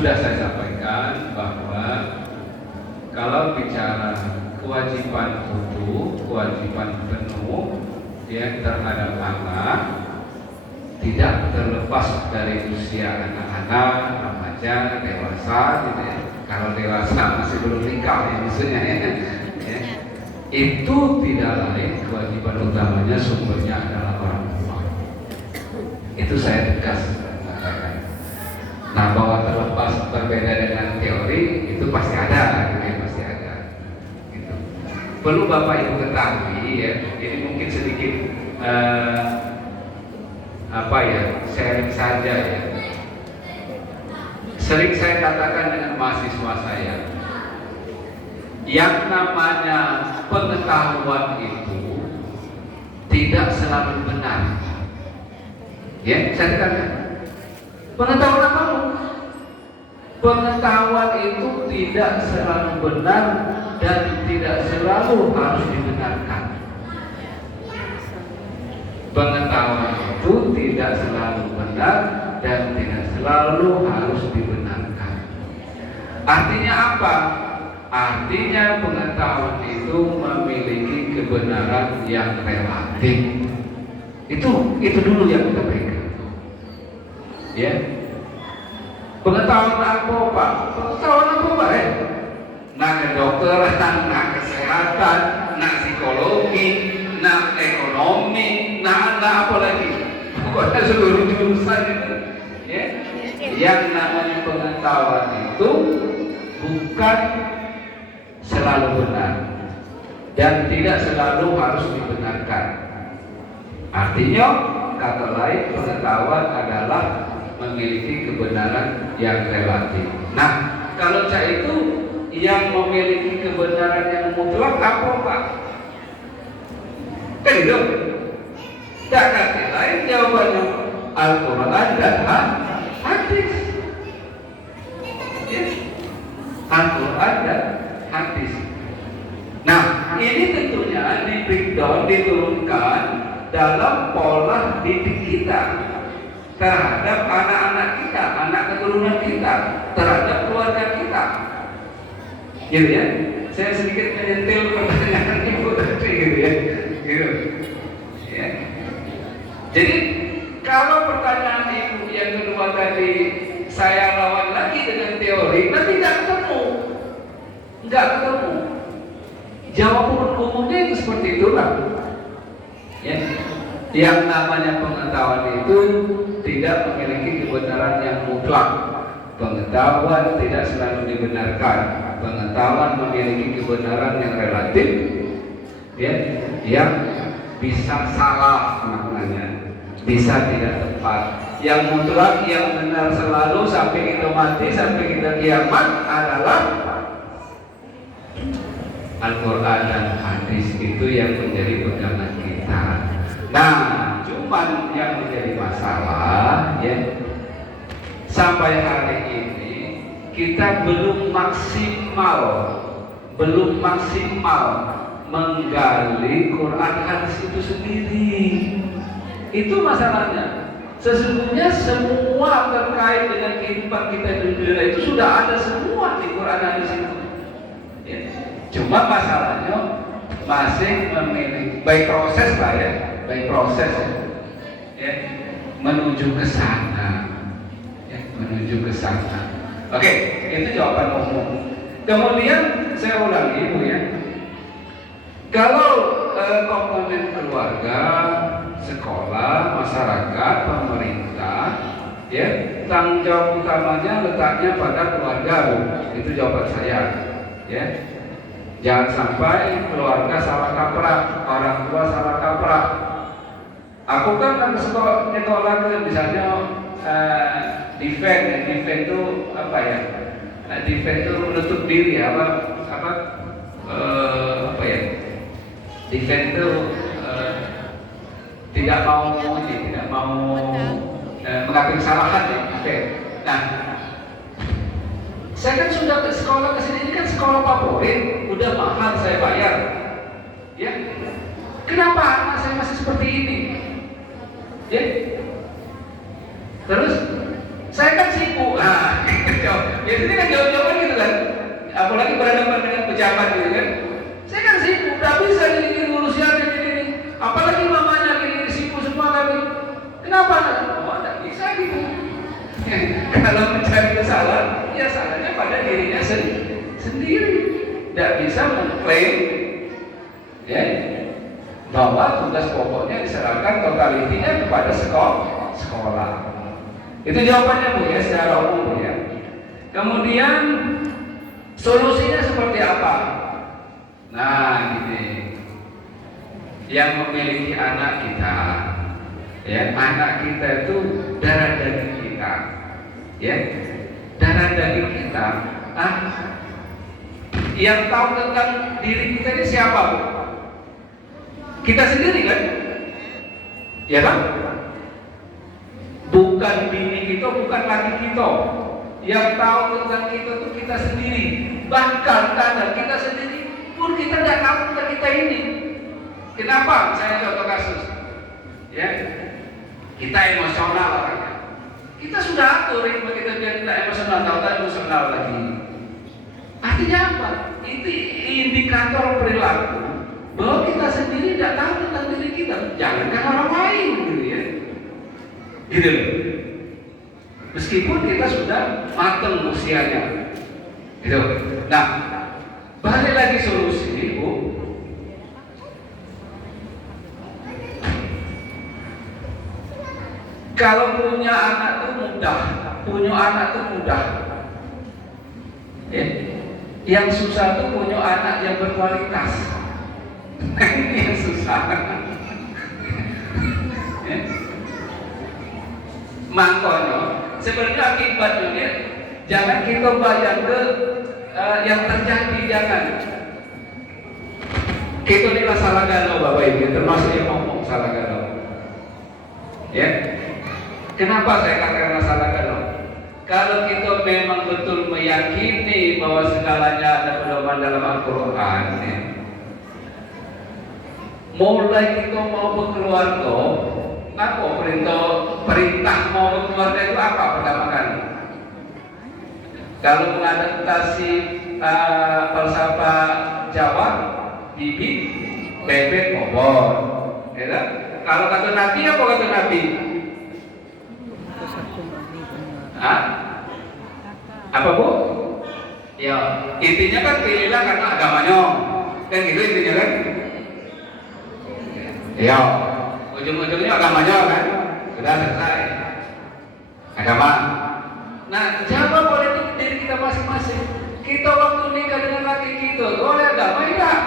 sudah saya sampaikan bahwa kalau bicara kewajiban utuh, kewajiban penuh ya terhadap anak tidak terlepas dari usia anak-anak, remaja, dewasa, gitu ya. Kalau dewasa masih belum nikah ya maksudnya ya. Itu tidak lain kewajiban utamanya sumbernya adalah orang tua. Itu saya tegas katakan. Nah, bahwa terlepas berbeda dengan teori itu pasti ada, gitu ya, pasti ada. Gitu. Perlu Bapak Ibu ketahui ya, ini mungkin sedikit sharing saja ya. Sering saya katakan dengan mahasiswa saya, yang namanya pengetahuan itu tidak selalu benar. Ya, saya katakan, pengetahuan apa? Pengetahuan itu tidak selalu benar dan tidak selalu harus dibenarkan. Pengetahuan itu tidak selalu benar dan tidak selalu harus dibenarkan. Artinya apa? Artinya pengetahuan itu memiliki kebenaran yang relatif. Itu dulu yang kita berikan. Ya. Pengetahuan apa Pak? Pengetahuan apa Pak? Nah kedokteran, nah kesehatan, nah psikologi, nah ekonomi, nah apa lagi? Pokoknya seluruh jurusan itu. Ya. Yang namanya pengetahuan itu bukan selalu benar dan tidak selalu harus dibenarkan. Artinya kata lain pengetahuan adalah memiliki kebenaran yang relatif. Nah, kalau cak itu yang memiliki kebenaran yang mutlak apa Pak? Kan itu. Tak kata lain jawabannya Al-Quran dan hadis. Ya. Al-Quran dan hadis. Nah, ini tentunya di breakdown, diturunkan dalam pola didik kita terhadap anak-anak kita, anak keturunan kita, terhadap keluarga kita. Gitu ya. Saya sedikit menyentil pertanyaan Ibu tadi gitu ya. Gitu. Ya. Jadi kalau pertanyaan Ibu yang kedua tadi saya lawan lagi dengan teori, nanti tidak ketemu. Enggak ketemu. Jawaban umumnya itu seperti itulah. Ya. Yang namanya pengetahuan itu tidak memiliki kebenaran yang mutlak. Pengetahuan tidak selalu dibenarkan. Pengetahuan memiliki kebenaran yang relatif, ya, yang bisa salah maknanya, bisa tidak tepat. Yang mutlak, yang benar selalu sampai kita mati, sampai kita kiamat adalah Al-Quran dan hadis. Itu yang menjadi pegangan kita. Nah, cuman yang menjadi masalah ya, sampai hari ini kita belum maksimal menggali Quran hadis itu sendiri. Itu masalahnya. Sesungguhnya semua terkait dengan kehidupan kita di dunia itu sudah ada semua di Quran hadis itu. Ya. Cuma masalahnya masih memilih baik proses lah ya, ya, menuju ke sana, ya, menuju ke sana. Oke, itu jawaban umum. Kemudian saya ulangi Bu ya, kalau komponen keluarga, sekolah, masyarakat, pemerintah, ya, tanggung jawab utamanya letaknya pada keluarga Bu. Itu jawaban saya, ya. Jangan sampai keluarga salah kaprah, orang tua salah kaprah. Aku kan sekolah ke misalnya defend itu apa ya? Defend itu menutup diri apa ya? Defend itu tidak mau mengakui kesalahan ya. Defend. Nah, saya kan sudah ke sekolah kesini, ini kan sekolah favorit, udah mahal saya bayar, ya. Kenapa anak saya masih seperti ini, ya? Terus saya kan sibuk, apalagi berhadapan dengan pejabat gitu kan. Saya kan sibuk, udah bisa gini ngurusin ini. Apalagi mamanya gini sibuk semua kami. Kenapa? Oh, tidak bisa gitu. Kalau mencari kesalahan, ya salahnya pada dirinya sendiri. Tidak bisa mengklaim ya, bahwa tugas pokoknya diserahkan totalitinya kepada sekolah. Itu jawabannya Bu ya, secara umum ya. Kemudian solusinya seperti apa? Nah, gini. Yang memiliki anak kita, ya, anak kita itu darah daging kita, ya, darah daging kita. Yang tahu tentang diri kita ini siapa, Bu? Kita sendiri kan? Ya kan? Bukan bini kita, bukan laki kita. Yang tahu tentang kita itu kita sendiri. Bahkan kadang kita sendiri pun kita tidak tahu tentang kita ini. Kenapa? Saya contoh kasus. Ya, kita emosional orangnya. Kita sudah atur ritme kita biar tidak emosional, tahu-tahu emosional lagi. Artinya apa? Itu indikator perilaku bahwa kita sendiri tidak tahu tentang diri kita. Jangankan orang lain, gitu ya. Gitu loh. Meskipun kita sudah matang usianya, gitu. Nah, balik lagi solusi, Bu. Kalau punya anak tuh mudah, ya. Yang susah tuh punya anak yang berkualitas. Ini yang susah. Ya. Makanya sebenarnya akibatnya jangan kita bayang ke yang terjadi, jangan. Kita ini salah galau Bapak Ibu, termasuk yang ngomong salah galau. Ya. Kenapa saya katakan masalah galau? Kalau kita memang betul meyakini bahwa segalanya ada pedoman dalam Al-Quran, ya, mulai kita mau berkeluarga, apa perintah mau berkeluarga itu apa pertama kali? Kalau mengadaptasi falsafah Jawa, bibit, bebek, bobor, ya. Kalau kata Nabi apa kata Nabi? Apa Bu? Ya, intinya kan pilihlah karena agamanya, kan gitu intinya kan? Ya, ujung-ujungnya agamanya kan? Sudah selesai. Agama. Nah, jawab politik diri kita masing-masing. Kita waktu nikah dengan laki kita, oleh agama enggak?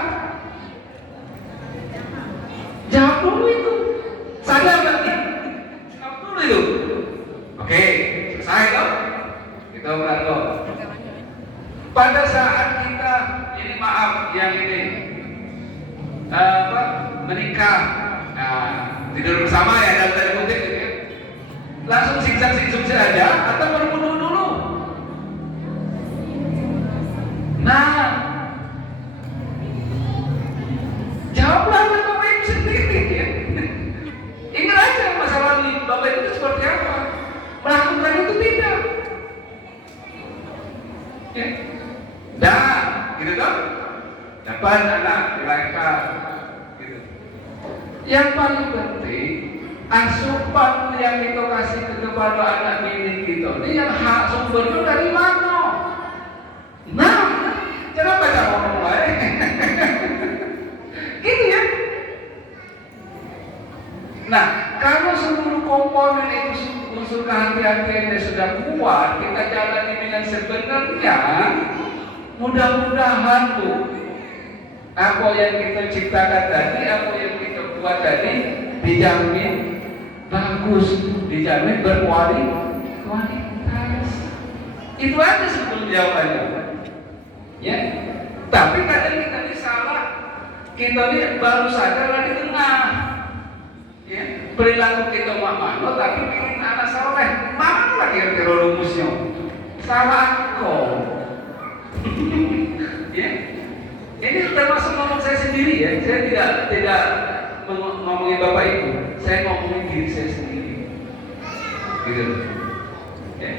Jawab dulu itu. Sadar berarti. Jawab dulu itu. Oke, selesai toh? Kita berlaku. Pada saat kita ini maaf yang ini menikah, tidur bersama ya dalam tanda kutip gitu ya. Langsung siksam-siksum saja atau berbunuh dulu. Nah, jawablah dengan Bapak Ibu sendiri ya. Ingat aja masa lalu Bapak Ibu itu seperti apa. Melakukan itu tidak. Ya. Dan, gitu kan? Dapat anak dilahirkan, gitu. Yang paling penting, asupan yang kita kasih kepada anak bini kita ini yang hak sumbernya dari mana? Nah, jangan baca ngomong lain. Gitu ya. Nah, kalau seluruh komponen itu unsur kehati-hatiannya sudah kuat, kita jalani dengan sebenarnya, mudah-mudahan tuh apa yang kita ciptakan tadi, apa yang kita buat tadi dijamin bagus, dijamin berkualitas. Itu aja sebelum jawabannya. Ya. Tapi kadang kita ini salah, kita ini baru sadar di tengah. Ya, perilaku kita mano tapi ingin anak soleh, mana lagi yang rumusnya? Salah kok. Ya, ini termasuk ngomong saya sendiri ya. Saya tidak ngomongin Bapak Ibu, saya ngomongin diri saya sendiri. Gitu. Ya.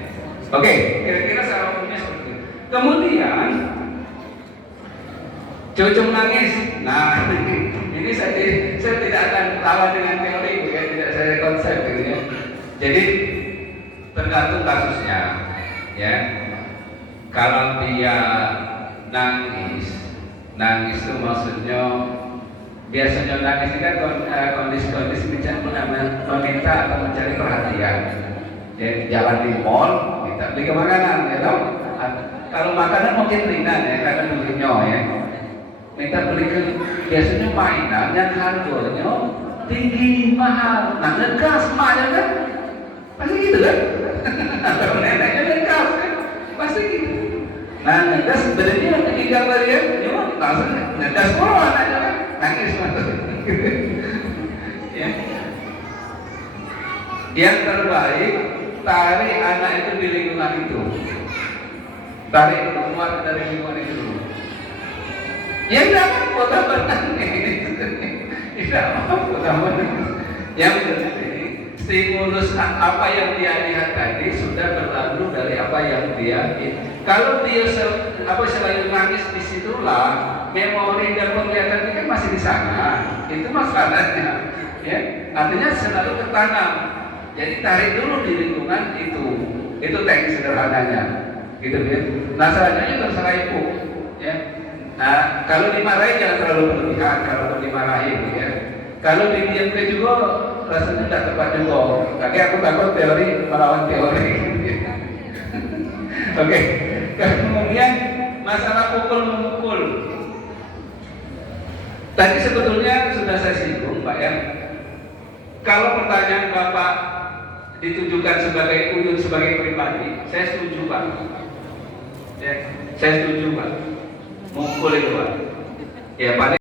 Oke, kira-kira secara umumnya seperti itu. Kemudian Cucu nangis. Nah, ini saya tidak akan lawan dengan teori itu ya, tidak saya konsep gitu ya. Jadi tergantung kasusnya, ya. Kalau dia nangis itu maksudnya biasanya nangis ini kan kondisi-kondisi meminta atau mencari perhatian. Jadi jalan di mall, kita beli makanan, ya toh. Kalau makanan mungkin ringan ya, karena duitnya ya. Minta belikan biasanya mainan yang harganya tinggi mahal. Nah ngegas maknya kan, pasti gitu kan? Atau neneknya ngegas kan, pasti gitu. Nah ngegas sebenarnya tinggi gambar ya, cuma langsung ngegas mulu anaknya kan, nangis ya. Yang terbaik tarik anak itu di lingkungan itu, tarik keluar dari lingkungan itu. Ya tidak apa-apa menangis, tidak apa-apa menangis. Yang penting stimulus apa yang dia lihat tadi sudah berlalu dari apa yang dia. Kalau dia selalu nangis disitulah memori dan penglihatan dia kan masih di sana. Itu masalahnya, ya. Artinya selalu tertanam. Jadi tarik dulu di lingkungan itu teknik sederhananya, gitu ya. Nah selanjutnya terserah ibu, ya. Nah, kalau dimarahin jangan terlalu berlebihan. Kalau dimarahin, ya. Kalau didiamkan juga rasanya tidak tepat juga. Tapi aku takut teori melawan teori. Oke. Kemudian masalah pukul-memukul. Tadi sebetulnya sudah saya singgung, Pak ya. Kalau pertanyaan Bapak ditujukan sebagai Uyun sebagai pribadi, saya setuju Pak. Ya, saya setuju Pak. Mukul itu Pak. Ya paling